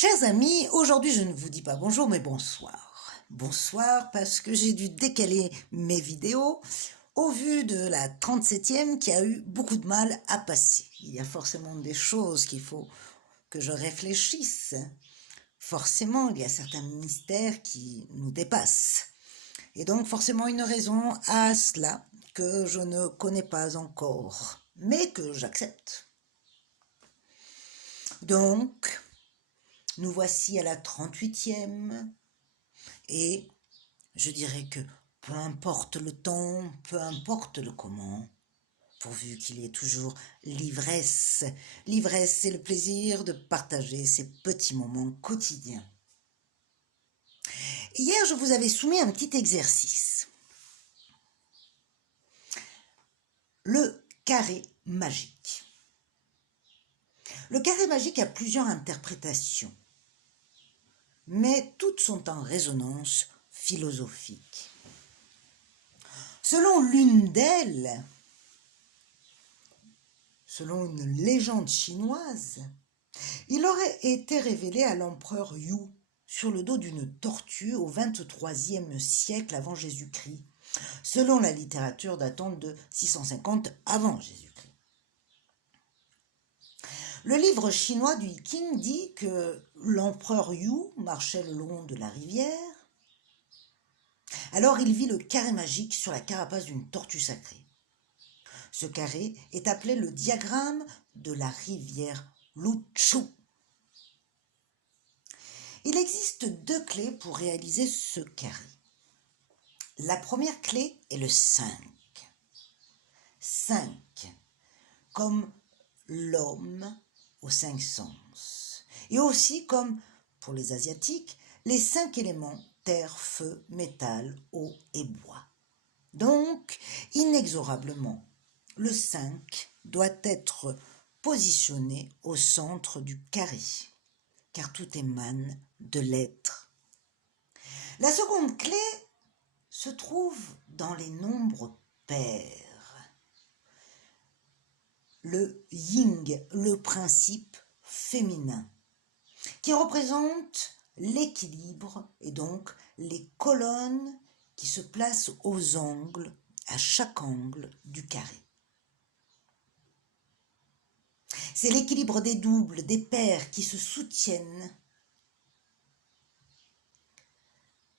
Chers amis, aujourd'hui je ne vous dis pas bonjour mais bonsoir. Bonsoir parce que j'ai dû décaler mes vidéos au vu de la 37e qui a eu beaucoup de mal à passer. Il y a forcément des choses qu'il faut que je réfléchisse. Forcément, il y a certains mystères qui nous dépassent. Et donc forcément une raison à cela que je ne connais pas encore, mais que j'accepte. Donc, nous voici à la 38e et je dirais que peu importe le temps, peu importe le comment, pourvu qu'il y ait toujours l'ivresse. L'ivresse, c'est le plaisir de partager ces petits moments quotidiens. Hier, je vous avais soumis un petit exercice. Le carré magique. Le carré magique a plusieurs interprétations, mais toutes sont en résonance philosophique. Selon l'une d'elles, selon une légende chinoise, il aurait été révélé à l'empereur Yu sur le dos d'une tortue au XXIIIe siècle avant Jésus-Christ, selon la littérature datant de 650 avant Jésus-Christ. Le livre chinois du I Ching dit que l'empereur Yu marchait le long de la rivière. Alors il vit le carré magique sur la carapace d'une tortue sacrée. Ce carré est appelé le diagramme de la rivière Luchu. Il existe deux clés pour réaliser ce carré. La première clé est le 5. 5, comme l'homme aux 5 sens. Et aussi comme, pour les Asiatiques, les 5 éléments terre, feu, métal, eau et bois. Donc, inexorablement, le 5 doit être positionné au centre du carré, car tout émane de l'être. La seconde clé se trouve dans les nombres pairs. Le yin, le principe féminin, qui représente l'équilibre et donc les colonnes qui se placent aux angles, à chaque angle du carré. C'est l'équilibre des doubles, des paires qui se soutiennent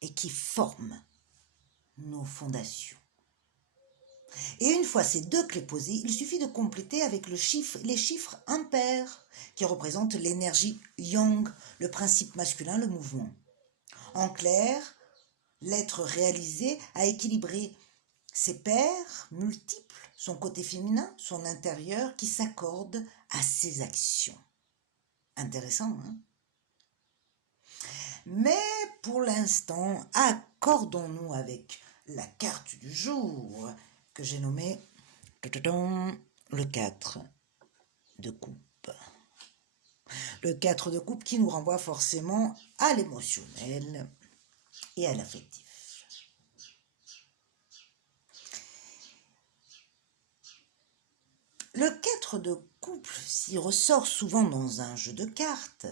et qui forment nos fondations. Et une fois ces deux clés posées, il suffit de compléter avec les chiffres impairs qui représentent l'énergie yang, le principe masculin, le mouvement. En clair, l'être réalisé a équilibré ses paires multiples, son côté féminin, son intérieur qui s'accorde à ses actions. Intéressant, hein? Mais pour l'instant, accordons-nous avec la carte du jour que j'ai nommée le 4 de coupe. Le 4 de coupe qui nous renvoie forcément à l'émotionnel et à l'affectif. Le 4 de coupe, s'il ressort souvent dans un jeu de cartes,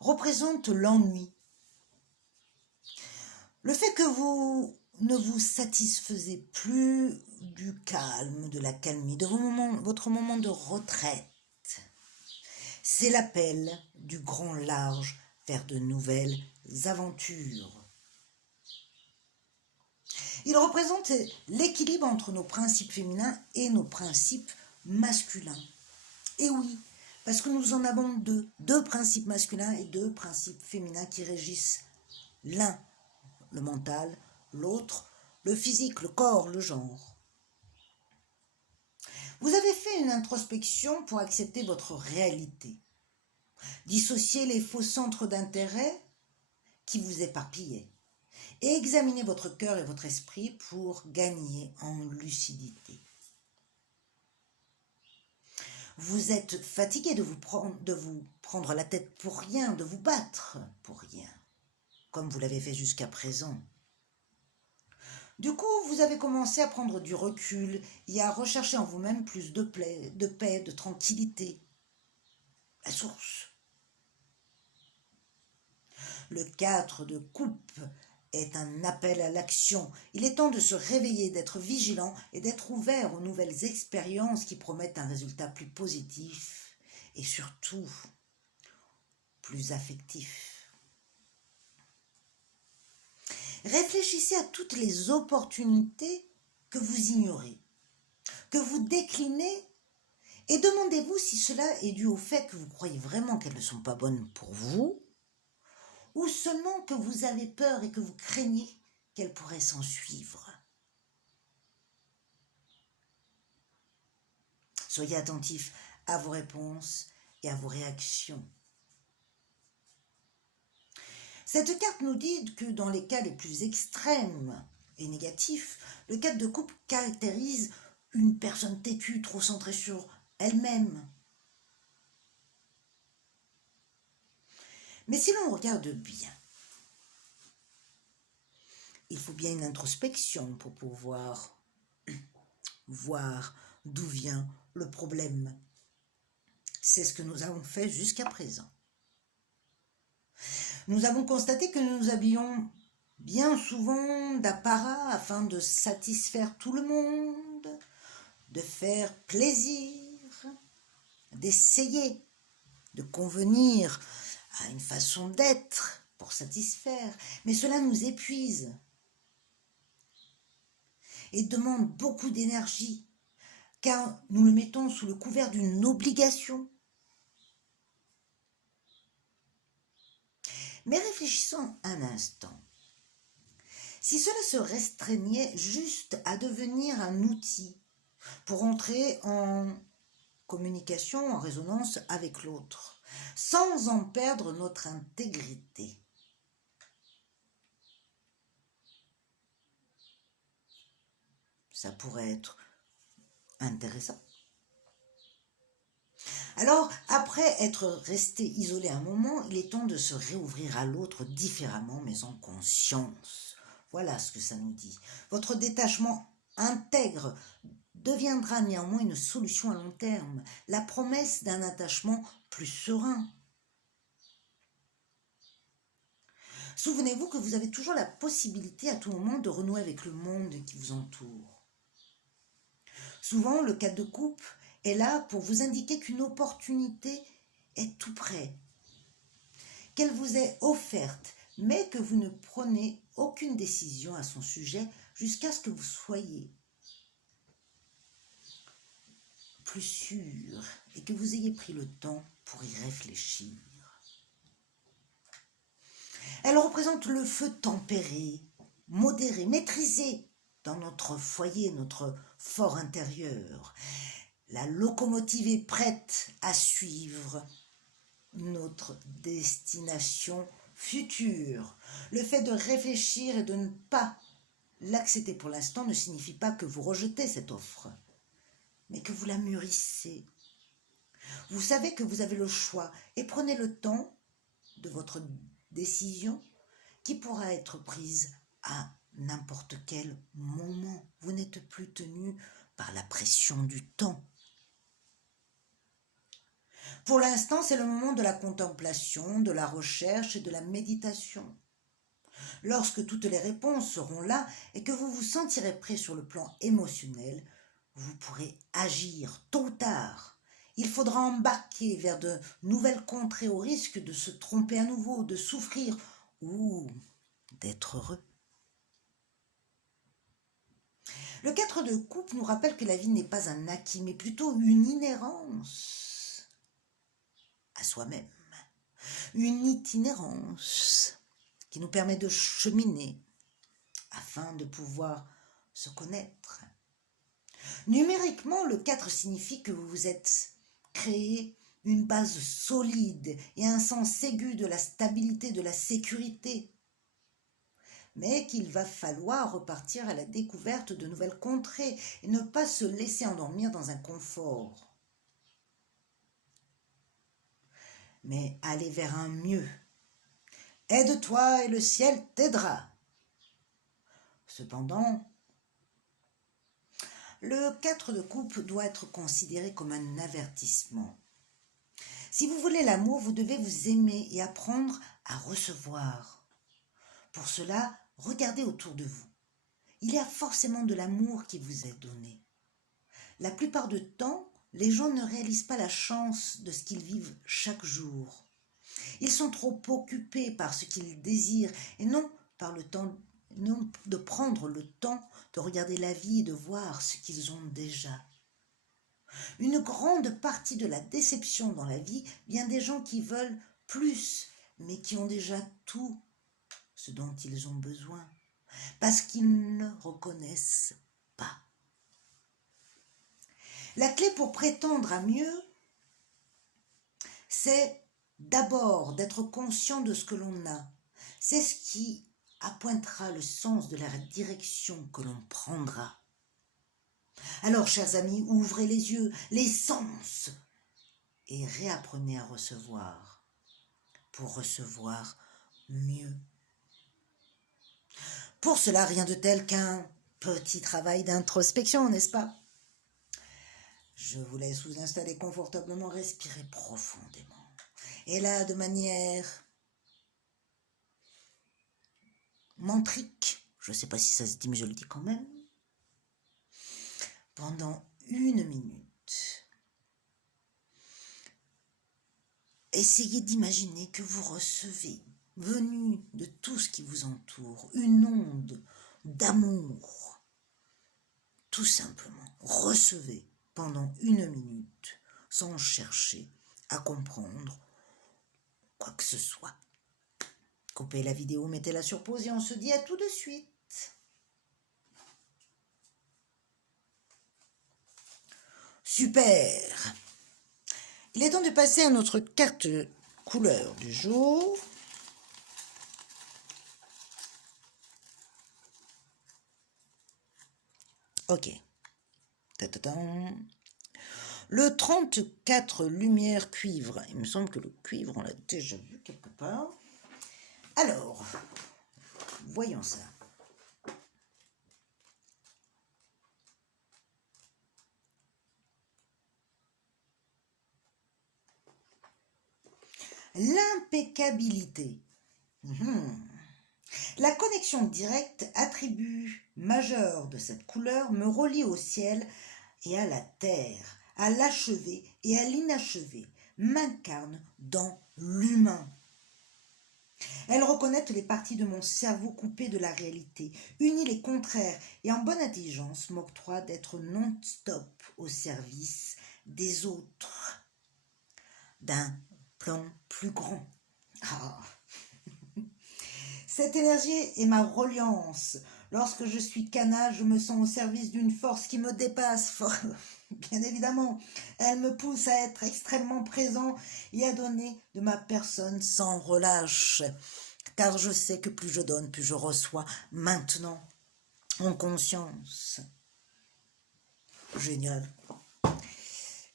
représente l'ennui. Le fait que vous ne vous satisfaisez plus du calme, de l'accalmie, de votre moment de retraite. C'est l'appel du grand large vers de nouvelles aventures. Il représente l'équilibre entre nos principes féminins et nos principes masculins. Et oui, parce que nous en avons deux principes masculins et deux principes féminins qui régissent l'un, le mental, l'autre, le physique, le corps, le genre. Vous avez fait une introspection pour accepter votre réalité, dissocier les faux centres d'intérêt qui vous éparpillaient et examiner votre cœur et votre esprit pour gagner en lucidité. Vous êtes fatigué de vous prendre la tête pour rien, de vous battre pour rien, comme vous l'avez fait jusqu'à présent. Du coup, vous avez commencé à prendre du recul et à rechercher en vous-même plus de paix, de tranquillité. La source. Le 4 de coupe est un appel à l'action. Il est temps de se réveiller, d'être vigilant et d'être ouvert aux nouvelles expériences qui promettent un résultat plus positif et surtout plus affectif. Réfléchissez à toutes les opportunités que vous ignorez, que vous déclinez, et demandez-vous si cela est dû au fait que vous croyez vraiment qu'elles ne sont pas bonnes pour vous, ou seulement que vous avez peur et que vous craignez qu'elles pourraient s'en suivre. Soyez attentifs à vos réponses et à vos réactions. Cette carte nous dit que dans les cas les plus extrêmes et négatifs, le 4 de coupe caractérise une personne têtue, trop centrée sur elle-même. Mais si l'on regarde bien, il faut bien une introspection pour pouvoir voir d'où vient le problème. C'est ce que nous avons fait jusqu'à présent. Nous avons constaté que nous nous habillons bien souvent d'apparat afin de satisfaire tout le monde, de faire plaisir, d'essayer de convenir à une façon d'être pour satisfaire. Mais cela nous épuise et demande beaucoup d'énergie, car nous le mettons sous le couvert d'une obligation. Mais réfléchissons un instant. Si cela se restreignait juste à devenir un outil pour entrer en communication, en résonance avec l'autre, sans en perdre notre intégrité. Ça pourrait être intéressant. Alors, après être resté isolé un moment, il est temps de se réouvrir à l'autre différemment, mais en conscience. Voilà ce que ça nous dit. Votre détachement intègre deviendra néanmoins une solution à long terme, la promesse d'un attachement plus serein. Souvenez-vous que vous avez toujours la possibilité à tout moment de renouer avec le monde qui vous entoure. Souvent, le 4 de coupe est là pour vous indiquer qu'une opportunité est tout près, qu'elle vous est offerte, mais que vous ne prenez aucune décision à son sujet jusqu'à ce que vous soyez plus sûr et que vous ayez pris le temps pour y réfléchir. Elle représente le feu tempéré, modéré, maîtrisé dans notre foyer, notre fort intérieur. La locomotive est prête à suivre notre destination future. Le fait de réfléchir et de ne pas l'accepter pour l'instant ne signifie pas que vous rejetez cette offre, mais que vous la mûrissez. Vous savez que vous avez le choix et prenez le temps de votre décision qui pourra être prise à n'importe quel moment. Vous n'êtes plus tenu par la pression du temps. Pour l'instant, c'est le moment de la contemplation, de la recherche et de la méditation. Lorsque toutes les réponses seront là et que vous vous sentirez prêt sur le plan émotionnel, vous pourrez agir tôt ou tard. Il faudra embarquer vers de nouvelles contrées au risque de se tromper à nouveau, de souffrir ou d'être heureux. Le 4 de coupe nous rappelle que la vie n'est pas un acquis, mais plutôt une inhérence à soi-même, une itinérance qui nous permet de cheminer afin de pouvoir se connaître. Numériquement, le 4 signifie que vous vous êtes créé une base solide et un sens aigu de la stabilité, de la sécurité, mais qu'il va falloir repartir à la découverte de nouvelles contrées et ne pas se laisser endormir dans un confort, mais aller vers un mieux. Aide-toi et le ciel t'aidera. Cependant, le 4 de coupe doit être considéré comme un avertissement. Si vous voulez l'amour, vous devez vous aimer et apprendre à recevoir. Pour cela, regardez autour de vous. Il y a forcément de l'amour qui vous est donné. La plupart du temps, les gens ne réalisent pas la chance de ce qu'ils vivent chaque jour. Ils sont trop occupés par ce qu'ils désirent et non de prendre le temps de regarder la vie et de voir ce qu'ils ont déjà. Une grande partie de la déception dans la vie vient des gens qui veulent plus, mais qui ont déjà tout ce dont ils ont besoin, parce qu'ils ne reconnaissent pas. La clé pour prétendre à mieux, c'est d'abord d'être conscient de ce que l'on a. C'est ce qui appointera le sens de la direction que l'on prendra. Alors, chers amis, ouvrez les yeux, les sens, et réapprenez à recevoir, pour recevoir mieux. Pour cela, rien de tel qu'un petit travail d'introspection, n'est-ce pas? Je vous laisse vous installer confortablement, respirer profondément. Et là, de manière mantrique, je ne sais pas si ça se dit, mais je le dis quand même, pendant 1 minute, essayez d'imaginer que vous recevez, venu de tout ce qui vous entoure, une onde d'amour. Tout simplement, recevez pendant 1 minute, sans chercher à comprendre quoi que ce soit. Coupez la vidéo, mettez-la sur pause et on se dit à tout de suite. Super! Il est temps de passer à notre carte couleur du jour. Ok. Ta-ta-tam. Le 34 lumière cuivre. Il me semble que le cuivre, on l'a déjà vu quelque part. Alors, voyons ça. L'impeccabilité. La connexion directe, attribut majeur de cette couleur, me relie au ciel et à la terre, à l'achevé et à l'inachevé, m'incarne dans l'humain. Elle reconnaît les parties de mon cerveau coupées de la réalité, unit les contraires et en bonne intelligence m'octroie d'être non-stop au service des autres, d'un plan plus grand. Ah. Cette énergie est ma reliance. Lorsque je suis Cana, je me sens au service d'une force qui me dépasse. Bien évidemment, elle me pousse à être extrêmement présent et à donner de ma personne sans relâche. Car je sais que plus je donne, plus je reçois maintenant, en conscience. Génial.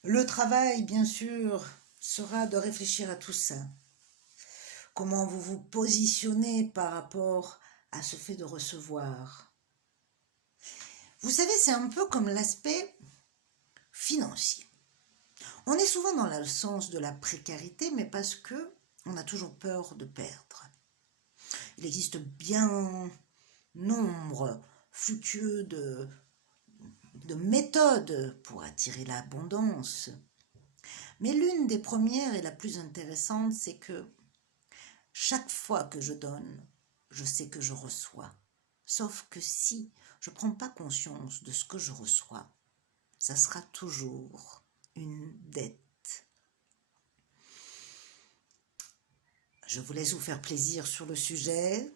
Le travail, bien sûr, sera de réfléchir à tout ça. Comment vous vous positionnez par rapport à ce fait de recevoir. Vous savez, c'est un peu comme l'aspect financier. On est souvent dans le sens de la précarité, mais parce que on a toujours peur de perdre. Il existe bien nombre fluctueux de méthodes pour attirer l'abondance. Mais l'une des premières et la plus intéressante, c'est que chaque fois que je donne, je sais que je reçois. Sauf que si je ne prends pas conscience de ce que je reçois, ça sera toujours une dette. Je vous laisse vous faire plaisir sur le sujet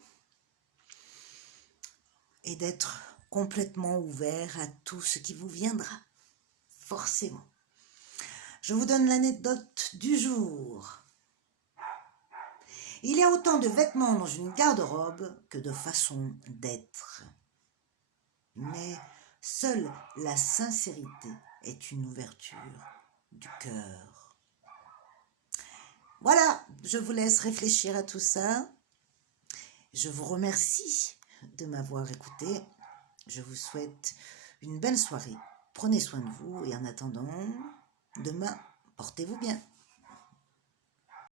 et d'être complètement ouvert à tout ce qui vous viendra, forcément. Je vous donne l'anecdote du jour. Il y a autant de vêtements dans une garde-robe que de façons d'être. Mais seule la sincérité est une ouverture du cœur. Voilà, je vous laisse réfléchir à tout ça. Je vous remercie de m'avoir écouté. Je vous souhaite une belle soirée. Prenez soin de vous et en attendant, demain, portez-vous bien.